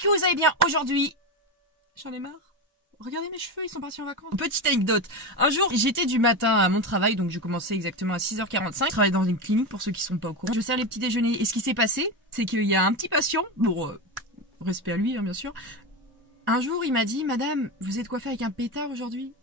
que vous allez bien aujourd'hui. J'en ai marre. Regardez mes cheveux, ils sont partis en vacances. Petite anecdote. Un jour, j'étais du matin à mon travail, donc je commençais exactement à 6h45. Je travaille dans une clinique pour ceux qui sont pas au courant. Je sers les petits déjeuners. Et ce qui s'est passé, c'est qu'il y a un petit patient, bon, respect à lui, hein, bien sûr. Un jour, il m'a dit, madame, vous êtes coiffée avec un pétard aujourd'hui?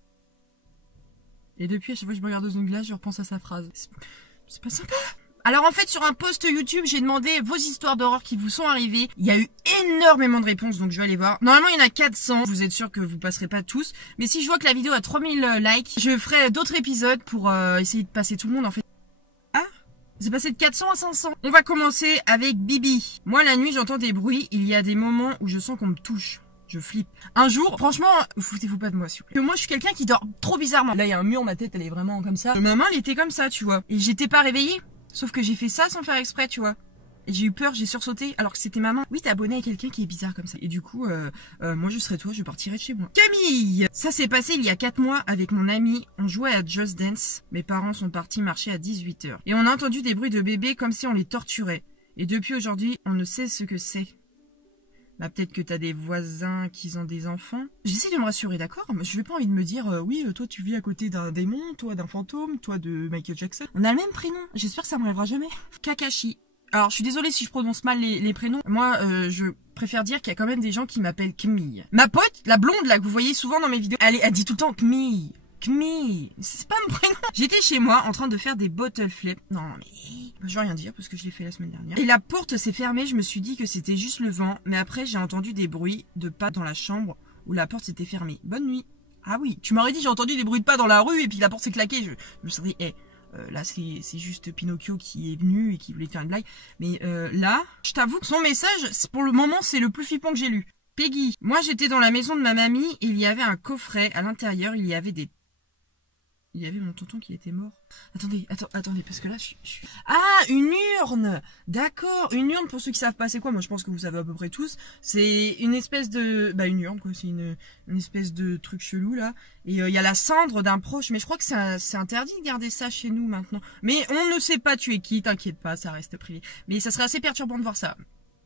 Et depuis, à chaque fois que je me regarde dans une glace, je repense à sa phrase. C'est pas sympa. Alors en fait, sur un post YouTube, j'ai demandé vos histoires d'horreur qui vous sont arrivées. Il y a eu énormément de réponses, donc je vais aller voir. Normalement, il y en a 400. Vous êtes sûr que vous passerez pas tous. Mais si je vois que la vidéo a 3000 likes, je ferai d'autres épisodes pour essayer de passer tout le monde en fait. Ah, c'est passé de 400 à 500. On va commencer avec Bibi. Moi, la nuit, j'entends des bruits. Il y a des moments où je sens qu'on me touche. Je flippe. Un jour, franchement, foutez-vous pas de moi, s'il vous plaît. Moi, je suis quelqu'un qui dort trop bizarrement. Là, il y a un mur, ma tête, elle est vraiment comme ça. Ma main, elle était comme ça, tu vois. Et j'étais pas réveillée. Sauf que j'ai fait ça sans faire exprès, tu vois. Et j'ai eu peur, j'ai sursauté, alors que c'était ma main. Oui, t'es abonné à quelqu'un qui est bizarre comme ça. Et du coup, moi je serais toi, je partirais de chez moi. Camille! Ça s'est passé il y a 4 mois avec mon ami. On jouait à Just Dance. Mes parents sont partis marcher à 18h. Et on a entendu des bruits de bébés comme si on les torturait. Et depuis aujourd'hui, on ne sait ce que c'est. Bah peut-être que t'as des voisins qui ont des enfants. J'essaie de me rassurer, d'accord? Je n'ai pas envie de me dire, oui, toi tu vis à côté d'un démon, toi d'un fantôme, toi de Michael Jackson. On a le même prénom, j'espère que ça m'arrivera jamais. Kakashi. Alors je suis désolée si je prononce mal les prénoms. Moi, je préfère dire qu'il y a quand même des gens qui m'appellent Camille. Ma pote, la blonde là que vous voyez souvent dans mes vidéos, elle dit tout le temps Camille. Camille, c'est pas mon prénom. J'étais chez moi en train de faire des bottle flips. Non mais je vais rien dire parce que je l'ai fait la semaine dernière. Et la porte s'est fermée, je me suis dit que c'était juste le vent. Mais après j'ai entendu des bruits de pas dans la chambre où la porte s'était fermée. Bonne nuit. Ah oui, tu m'aurais dit j'ai entendu des bruits de pas dans la rue et puis la porte s'est claquée. Je me suis dit, là c'est juste Pinocchio qui est venu et qui voulait faire une blague. Mais là, je t'avoue que son message, pour le moment c'est le plus flippant que j'ai lu. Peggy, moi j'étais dans la maison de ma mamie et il y avait un coffret. À l'intérieur il y avait mon tonton qui était mort. Attendez, parce que là, Ah, une urne! D'accord, une urne, pour ceux qui savent pas c'est quoi, moi je pense que vous savez à peu près tous. C'est une espèce de... Bah une urne quoi, c'est une espèce de truc chelou là. Et il y a la cendre d'un proche, mais je crois que c'est interdit de garder ça chez nous maintenant. Mais on ne sait pas tuer qui, t'inquiète pas, ça reste privé. Mais ça serait assez perturbant de voir ça.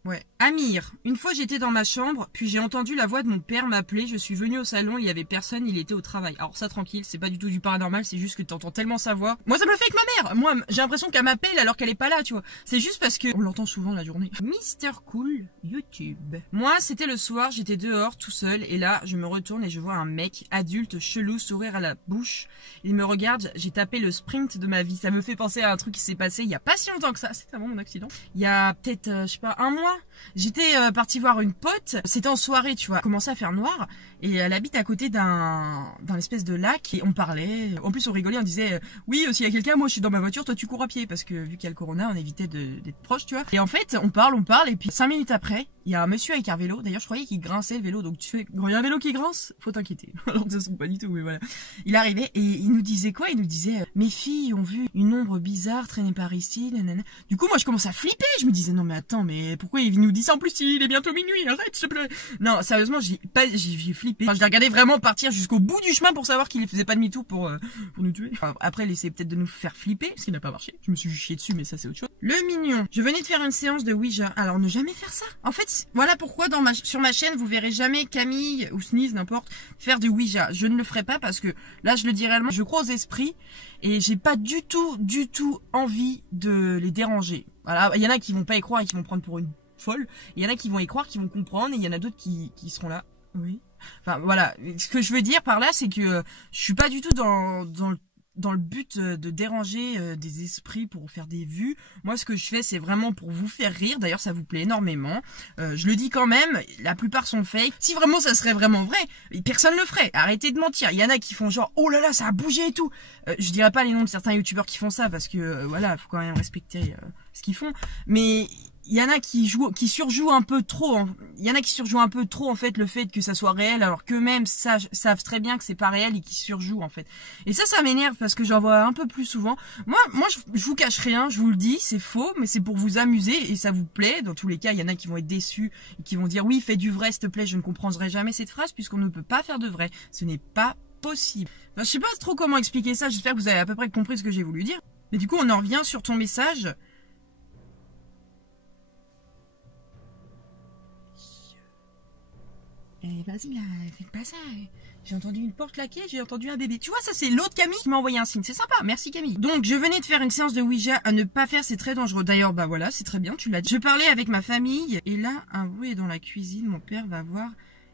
Ouais. Amir, une fois j'étais dans ma chambre, puis j'ai entendu la voix de mon père m'appeler, je suis venue au salon, il y avait personne, il était au travail. Alors ça tranquille, c'est pas du tout du paranormal, c'est juste que t'entends tellement sa voix. Moi ça me le fait avec ma mère. Moi j'ai l'impression qu'elle m'appelle alors qu'elle est pas là, tu vois. C'est juste parce que on l'entend souvent la journée. Mister Cool YouTube. Moi c'était le soir, j'étais dehors tout seul et là je me retourne et je vois un mec adulte chelou sourire à la bouche. Il me regarde, j'ai tapé le sprint de ma vie. Ça me fait penser à un truc qui s'est passé il y a pas si longtemps que ça. C'était avant mon accident. Il y a peut-être je sais pas un mois. J'étais partie voir une pote, c'était en soirée, tu vois, il commençait à faire noir, et elle habite à côté d'un espèce de lac, et on parlait, en plus on rigolait, on disait, oui, s'il y a quelqu'un, moi je suis dans ma voiture, toi tu cours à pied, parce que vu qu'il y a le corona, on évitait d'être proche, tu vois. Et en fait, on parle, et puis 5 minutes après, il y a un monsieur avec un vélo, d'ailleurs je croyais qu'il grinçait le vélo, donc tu fais, quand il y a un vélo qui grince, faut t'inquiéter, alors que ça se trouve pas du tout, mais voilà. Il arrivait, et il nous disait quoi? Il nous disait, mes filles ont vu une ombre bizarre traîner par ici, nanana. Du coup, moi je commence à flipper, je me disais, non mais attends, mais pourquoi il nous dit ça en plus, il est bientôt minuit, arrête s'il te plaît. Non, sérieusement, j'ai flippé. Enfin, je l'ai regardé vraiment partir jusqu'au bout du chemin pour savoir qu'il faisait pas demi-tour pour nous tuer. Enfin, après, il essayait peut-être de nous faire flipper, ce qui n'a pas marché. Je me suis chié dessus, mais ça c'est autre chose. Le mignon. Je venais de faire une séance de Ouija. Alors, ne jamais faire ça. En fait, voilà pourquoi sur ma chaîne, vous verrez jamais Camille ou Sneeze, n'importe, faire de Ouija. Je ne le ferai pas parce que là, je le dis réellement, je crois aux esprits et j'ai pas du tout envie de les déranger. Voilà, il y en a qui vont pas y croire et qui vont prendre pour une folle. Il y en a qui vont y croire, qui vont comprendre, et il y en a d'autres qui seront là. Oui. Enfin voilà, ce que je veux dire par là, c'est que je suis pas du tout dans le but de déranger des esprits pour faire des vues. Moi ce que je fais c'est vraiment pour vous faire rire, d'ailleurs ça vous plaît énormément. Je le dis quand même, la plupart sont fake. Si vraiment ça serait vraiment vrai, personne le ferait, arrêtez de mentir. Il y en a qui font genre oh là là ça a bougé et tout. Je dirais pas les noms de certains youtubeurs qui font ça parce que voilà, faut quand même respecter ce qu'ils font, mais il y en a qui surjouent un peu trop. Il y en a qui surjouent un peu trop en fait le fait que ça soit réel, alors qu'eux-mêmes savent très bien que c'est pas réel et qui surjouent en fait. Et ça m'énerve parce que j'en vois un peu plus souvent. Moi, je vous cache rien, je vous le dis, c'est faux, mais c'est pour vous amuser et ça vous plaît. Dans tous les cas, il y en a qui vont être déçus et qui vont dire oui, fais du vrai, s'il te plaît. Je ne comprendrai jamais cette phrase puisqu'on ne peut pas faire de vrai. Ce n'est pas possible. Enfin, je sais pas trop comment expliquer ça. J'espère que vous avez à peu près compris ce que j'ai voulu dire. Mais du coup, on en revient sur ton message. mais vas-y là, faites pas ça. J'ai entendu une porte claquer, j'ai entendu un bébé. Tu vois, ça c'est l'autre Camille qui m'a envoyé un signe. C'est sympa, merci Camille. Donc je venais de faire une séance de Ouija à ne pas faire, c'est très dangereux. D'ailleurs, bah voilà, c'est très bien, tu l'as dit. Je parlais avec ma famille et là, un bruit est dans la cuisine. Mon père va voir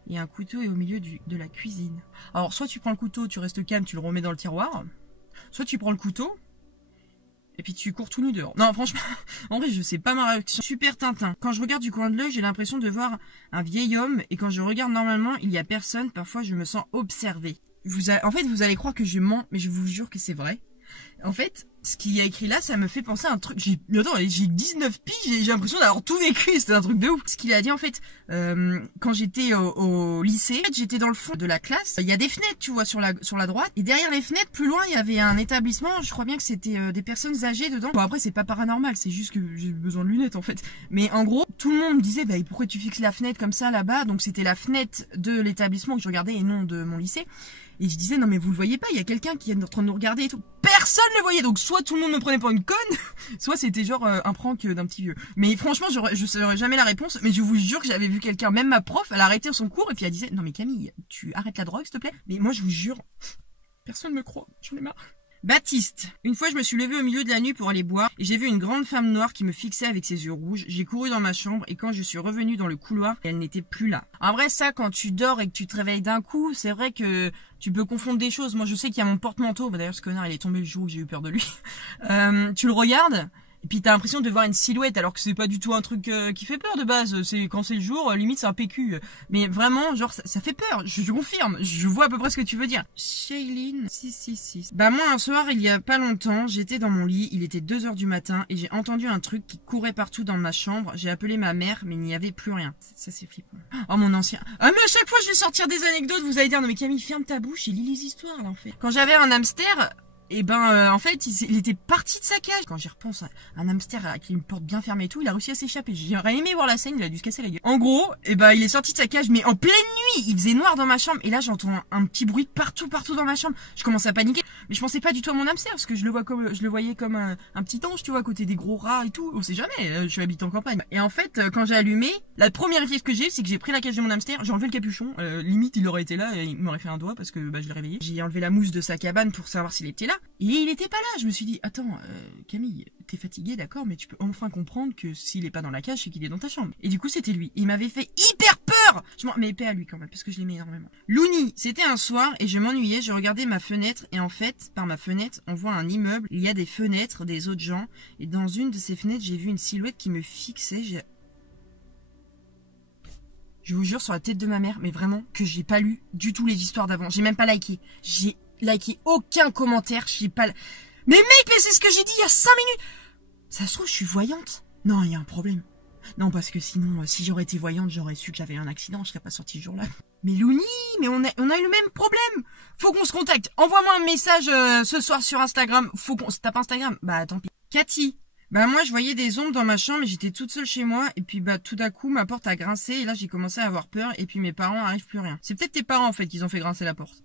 et un couteau est au milieu de la cuisine. Alors soit tu prends le couteau, tu restes calme, tu le remets dans le tiroir. Soit tu prends le couteau et puis tu cours tout nu dehors. Non, franchement, en vrai, je sais pas ma réaction. Super Tintin. Quand je regarde du coin de l'œil, j'ai l'impression de voir un vieil homme. Et quand je regarde normalement, il y a personne. Parfois, je me sens observée. En fait, vous allez croire que je mens, mais je vous jure que c'est vrai. En fait, ce qu'il y a écrit là, ça me fait penser à un truc. Attends, j'ai 19 piges, j'ai l'impression d'avoir tout vécu. C'était un truc de ouf. Ce qu'il a dit, en fait, quand j'étais au lycée, j'étais dans le fond de la classe. Il y a des fenêtres, tu vois, sur la droite. Et derrière les fenêtres, plus loin, il y avait un établissement. Je crois bien que c'était des personnes âgées dedans. Bon, après, c'est pas paranormal. C'est juste que j'ai besoin de lunettes, en fait. Mais en gros, tout le monde me disait, bah, pourquoi tu fixes la fenêtre comme ça, là-bas? Donc, c'était la fenêtre de l'établissement que je regardais et non de mon lycée. Et je disais, non mais vous le voyez pas, il y a quelqu'un qui est en train de nous regarder et tout. Personne ne le voyait, donc soit tout le monde me prenait pour une conne, soit c'était genre un prank d'un petit vieux. Mais franchement, je saurais jamais la réponse, mais je vous jure que j'avais vu quelqu'un, même ma prof, elle a arrêté son cours et puis elle disait, non mais Camille, tu arrêtes la drogue s'il te plaît. Mais moi je vous jure, personne me croit, j'en ai marre. Baptiste. Une fois, je me suis levée au milieu de la nuit pour aller boire et j'ai vu une grande femme noire qui me fixait avec ses yeux rouges. J'ai couru dans ma chambre et quand je suis revenue dans le couloir, elle n'était plus là. En vrai, ça, quand tu dors et que tu te réveilles d'un coup, c'est vrai que tu peux confondre des choses. Moi, je sais qu'il y a mon porte-manteau. Bah, d'ailleurs, ce connard, il est tombé le jour où j'ai eu peur de lui. Tu le regardes et puis t'as l'impression de voir une silhouette alors que c'est pas du tout un truc qui fait peur de base. C'est quand c'est le jour, limite c'est un PQ. Mais vraiment, genre ça fait peur. Je confirme. Je vois à peu près ce que tu veux dire. Shailene 666. Bah moi un soir il y a pas longtemps, j'étais dans mon lit, il était 2h du matin et j'ai entendu un truc qui courait partout dans ma chambre. J'ai appelé ma mère mais il n'y avait plus rien. Ça c'est flippant. Oh mon ancien. Ah mais à chaque fois je vais sortir des anecdotes, vous allez dire non mais Camille ferme ta bouche et lis les histoires là en fait. Quand j'avais un hamster. Et en fait, il était parti de sa cage. Quand j'y repense, un hamster avec une porte bien fermée et tout, il a réussi à s'échapper. J'aurais aimé voir la scène, il a dû se casser la gueule. En gros, il est sorti de sa cage, mais en pleine nuit, il faisait noir dans ma chambre. Et là, j'entends un petit bruit partout dans ma chambre. Je commence à paniquer. Mais je pensais pas du tout à mon hamster, parce que je le voyais comme un petit ange, tu vois, à côté des gros rats et tout. On sait jamais, je habite en campagne. Et en fait, quand j'ai allumé, la première réflexe que j'ai eu, c'est que j'ai pris la cage de mon hamster, j'ai enlevé le capuchon. Limite, il aurait été là, et il m'aurait fait un doigt, parce que je l'ai réveillé. J'ai enlevé la mousse de sa cabane pour savoir s'il était là. Et il était pas là. Je me suis dit, attends, Camille, t'es fatiguée, d'accord, mais tu peux enfin comprendre que s'il est pas dans la cage, c'est qu'il est dans ta chambre. Et du coup, c'était lui. Il m'avait fait hyper peur. Mais paix à lui quand même, parce que je l'aimais énormément. Looney, c'était un soir et je m'ennuyais, je regardais ma fenêtre et en fait, par ma fenêtre, on voit un immeuble, il y a des fenêtres des autres gens et dans une de ces fenêtres, j'ai vu une silhouette qui me fixait. Je vous jure sur la tête de ma mère, mais vraiment que j'ai pas lu du tout les histoires d'avant. J'ai même pas liké. J'ai liké aucun commentaire, j'ai pas... Mais mec, mais c'est ce que j'ai dit il y a 5 minutes. Ça se trouve, je suis voyante. Non, il y a un problème. Non, parce que sinon, si j'aurais été voyante, j'aurais su que j'avais un accident, je serais pas sortie ce jour-là. Mais Looney, mais on a eu le même problème. Faut qu'on se contacte. Envoie-moi un message ce soir sur Instagram. Faut qu'on se tape Instagram. Bah, tant pis. Cathy. Bah, moi, je voyais des ombres dans ma chambre et j'étais toute seule chez moi. Et puis, bah, tout d'un coup, ma porte a grincé et là, j'ai commencé à avoir peur. Et puis, mes parents arrivent plus rien. C'est peut-être tes parents, en fait, qui ont fait grincer la porte.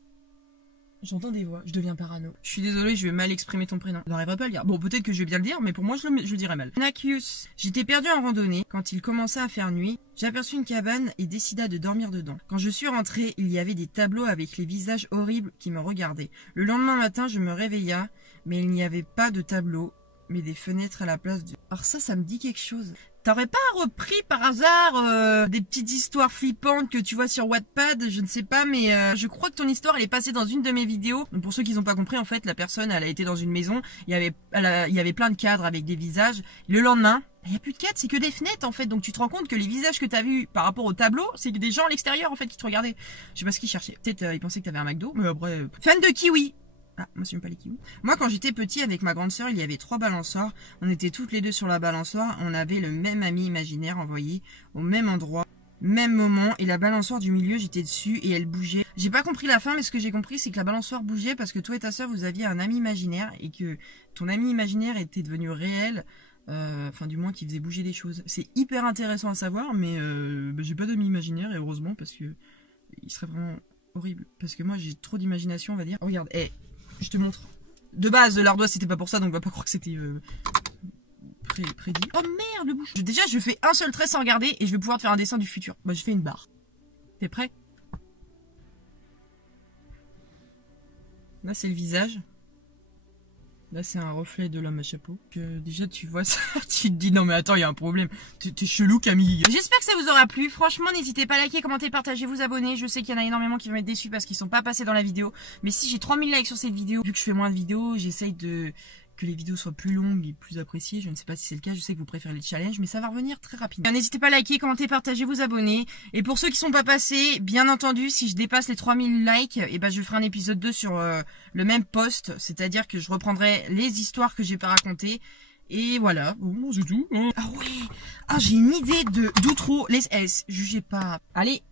J'entends des voix, je deviens parano. Je suis désolée, je vais mal exprimer ton prénom. On n'arrivera pas à le dire. Bon, peut-être que je vais bien le dire, mais pour moi, je le dirais mal. Nakius. J'étais perdue en randonnée. Quand il commençait à faire nuit, j'aperçus une cabane et décida de dormir dedans. Quand je suis rentrée, il y avait des tableaux avec les visages horribles qui me regardaient. Le lendemain matin, je me réveilla, mais il n'y avait pas de tableau, mais des fenêtres à la place de... Alors ça me dit quelque chose. T'aurais pas repris par hasard des petites histoires flippantes que tu vois sur Wattpad, je ne sais pas, mais je crois que ton histoire elle est passée dans une de mes vidéos. Donc pour ceux qui n'ont pas compris, en fait, la personne elle a été dans une maison, il y avait plein de cadres avec des visages. Le lendemain, il y a plus de cadres, c'est que des fenêtres en fait. Donc tu te rends compte que les visages que t'as vus par rapport au tableau, c'est que des gens à l'extérieur en fait qui te regardaient. Je sais pas ce qu'ils cherchaient. Peut-être ils pensaient que t'avais un McDo, mais après... Fan de kiwi. Ah, moi j'aime pas les kiwis. Moi quand j'étais petit avec ma grande sœur, il y avait 3 balançoires. On était toutes les deux sur la balançoire. On avait le même ami imaginaire envoyé au même endroit, même moment. Et la balançoire du milieu, j'étais dessus et elle bougeait. J'ai pas compris la fin, mais ce que j'ai compris, c'est que la balançoire bougeait parce que toi et ta sœur, vous aviez un ami imaginaire et que ton ami imaginaire était devenu réel. Enfin du moins qui faisait bouger des choses. C'est hyper intéressant à savoir, mais j'ai pas d'ami imaginaire et heureusement parce que il serait vraiment horrible. Parce que moi j'ai trop d'imagination, on va dire. Oh, regarde, je te montre. De base, l'ardoise, c'était pas pour ça, donc on va pas croire que c'était prédit. Oh merde, le bouche. Déjà, je fais un seul trait sans regarder et je vais pouvoir te faire un dessin du futur. Bah, je fais une barre. T'es prêt? Là, c'est le visage. Là, c'est un reflet de l'homme à chapeau. Déjà, tu vois ça, tu te dis, non mais attends, il y a un problème. T'es chelou, Camille. J'espère que ça vous aura plu. Franchement, n'hésitez pas à liker, commenter, partager, vous abonner. Je sais qu'il y en a énormément qui vont être déçus parce qu'ils sont pas passés dans la vidéo. Mais si j'ai 3000 likes sur cette vidéo, vu que je fais moins de vidéos, j'essaye que les vidéos soient plus longues et plus appréciées. Je ne sais pas si c'est le cas, je sais que vous préférez les challenges, mais ça va revenir très rapidement. N'hésitez pas à liker, commenter, partager, vous abonner. Et pour ceux qui sont pas passés, bien entendu, si je dépasse les 3000 likes, et ben je ferai un épisode 2 sur le même post, c'est-à-dire que je reprendrai les histoires que j'ai pas racontées. Et voilà, bon, c'est tout. Ah ouais, ah j'ai une idée d'outro, les S, jugez pas. Allez.